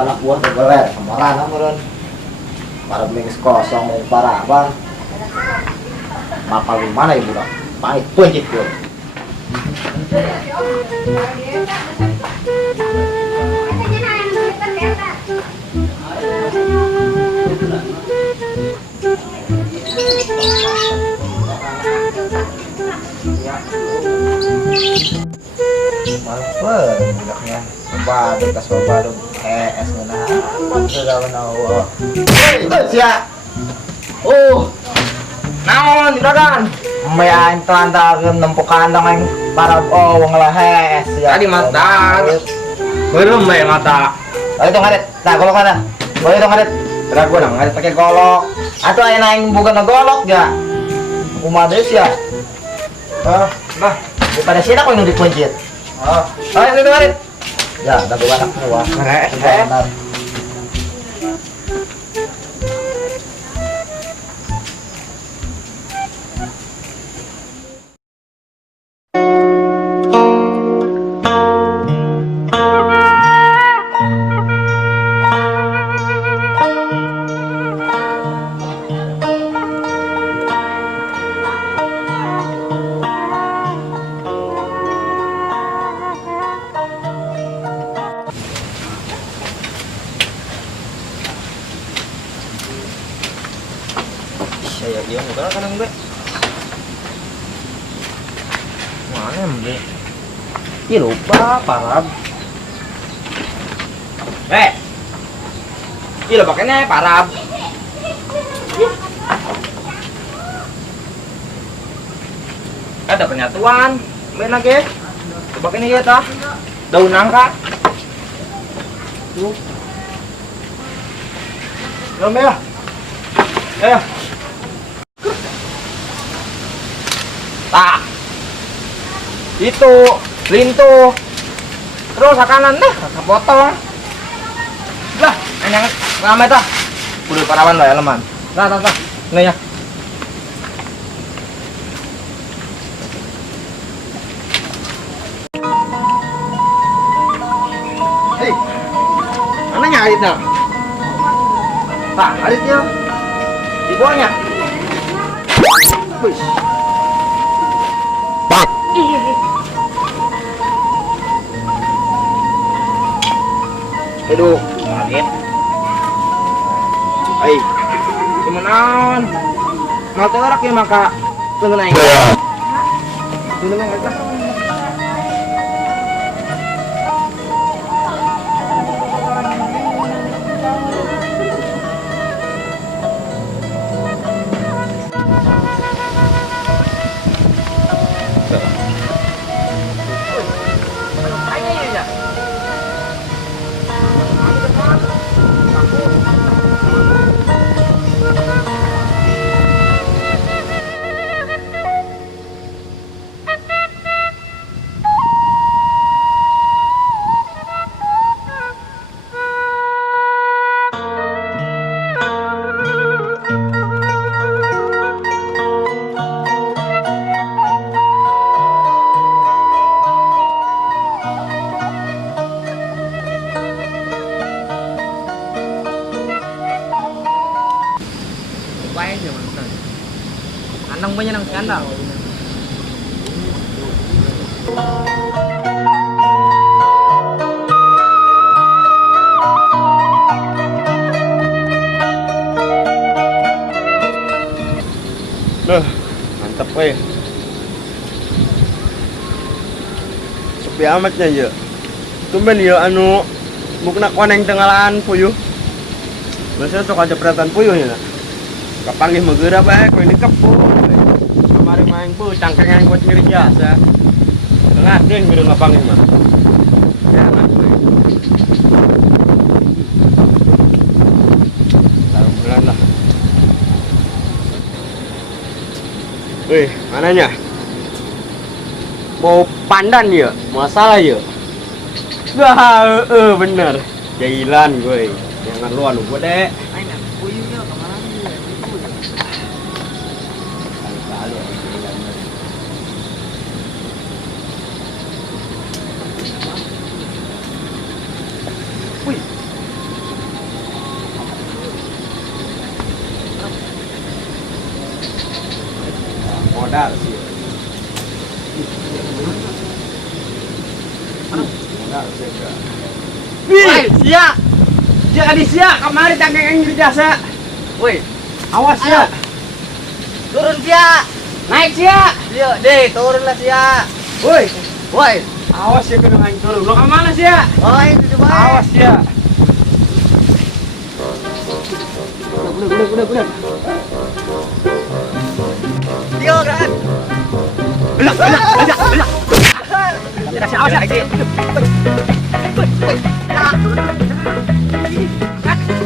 Anak buah terbeler kemarin amaran para beli kosong dari para abang mapal mana ibu dah pahit punjit gue mampir budaknya baru tas baru es mana sudah menawa siap naon juragan main telantar nempuk kandang yang para wong lehes ya tadi mata belum main mata itu ngaret tak golok ada boleh itu ngaret ragu nang ngaret pakai golok atau yang lain bukan golok ya kumades ya nah daripada sini aku yang dipuncit ayo itu ngaret ya udah bukan anak semua benar. saya iya muter kan gue mana mbak iya lupa parab iya pakainya parab ada penyatuan main lagi coba ini ya tah daun nangka tuh ya tak itu lintu terus kanan deh potong lah yang lama dah udah parawan lah ya leman nah nih ya hei mana arit nah tak aritnya di bawahnya wih aduh, kaget. Ay, kumanan. Mau terak ya maka tunay. Tunay ka. Kandang banyak nang kandang. Duh, mantap weh. Sepi amatnya ya. Tumben ya anu mukna koneng tenggalaan puyuh. Biasanya sok ada perhatian puyuh ya. Kapanggih megera bae kowe ini kepu. Kemarin main pu cangkengan kuat nyeri jasa. Ngadeng biru ngapanggih mah. Ya ngaku. Taruh bulan lah. Wih, mananya? Mau pandan ya? Masalah ya? Wah, bener. Jailan gue. Jangan lu anu gue deh. Aina, puyuhnya kemana nih? Kali-kali ya, jailan. Wih. Modal sih. Modal sih. Wih, sia. Sia di sia kemarin cangkeng yang jasa. Wih, awas ya. Turun sia. Naik sia. Yuk, deh, turun lah sia. Woi, Woi. awas ya kena main turun. Lo kemana sia? Oh, itu coba. Awas ya. Budak. Yo, kan. Belak. Kasih awas ya.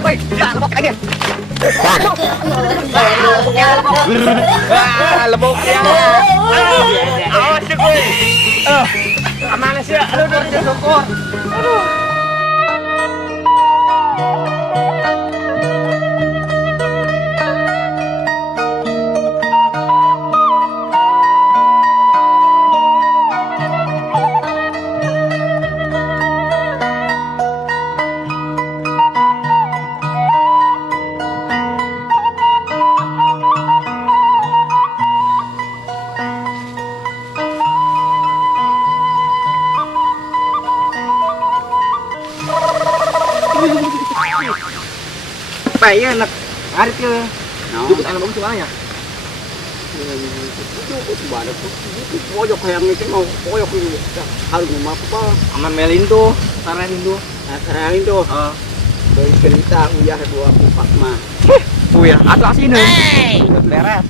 Woi, ya, lebok lagi. Lebok ya. Awas ya, gue. Kemana sih? Aduh, dia sokor. Aduh. Baik ya, nak. Arit ke. Dukut anak bagus mana ya? Pojok yang itu mau pojok ini harus mau apa? Aman melin tuh, tarahin tuh. Nah, sekarang itu dari cerita uyah 24 mah. Oh ya, atau sini. Beres.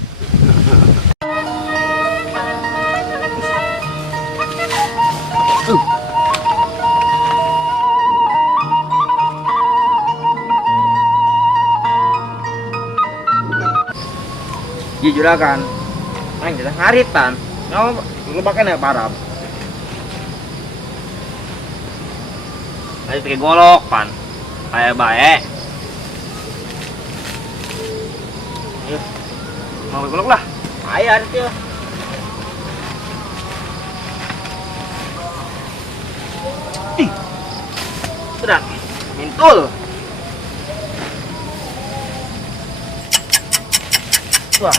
Juragan, main kita ngaritan, lu pakai nih parab. Ayo pakai golok pan, kayak baik. Ayo, mau pakai golok lah. Ayo ada tuh. Ih, sudah, mintul. Wah.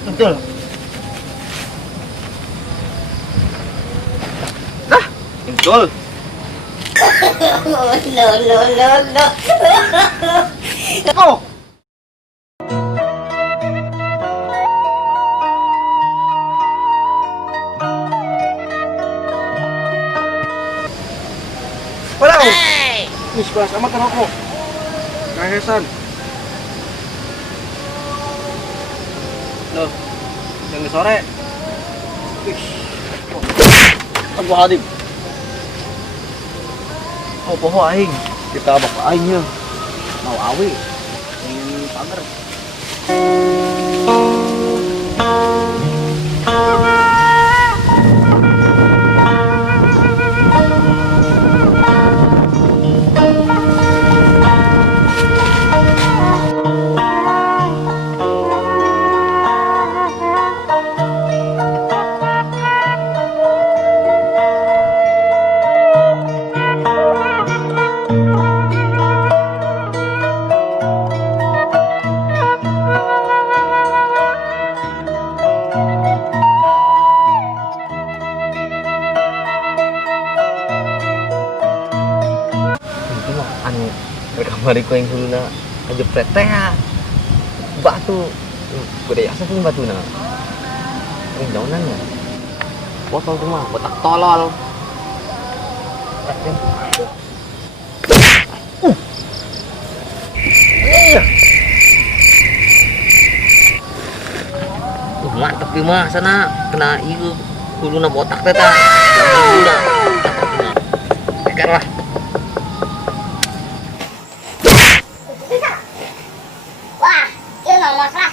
Betul. Dah, betul. No. Oh. Walau. Ini sebelah sama rokok. Kahesan. Loh, yang sore. Aku hadim. Oh, poho aing. Kita abak aingnya. Mau awi. Ingin pamer. Kamari ko yung hulu na kajepret teh ya. Batu. Gede asa pun batu na. Ini daunan ya. Botol tuh mah, botak tolol. Mantap di mah sana kena ieu kuluna botak teh tah. Kuluna. Teker lah. Wah, itu nomor lah.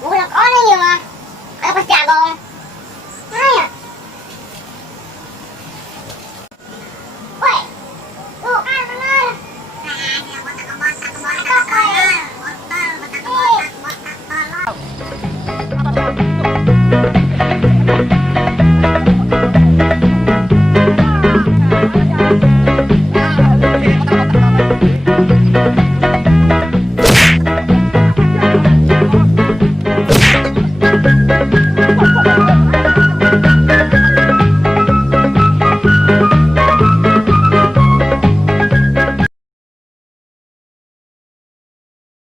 Bukan orang ya mah. Ada pas jagong. Mana ya? Woi, tuh kan bener. Botak.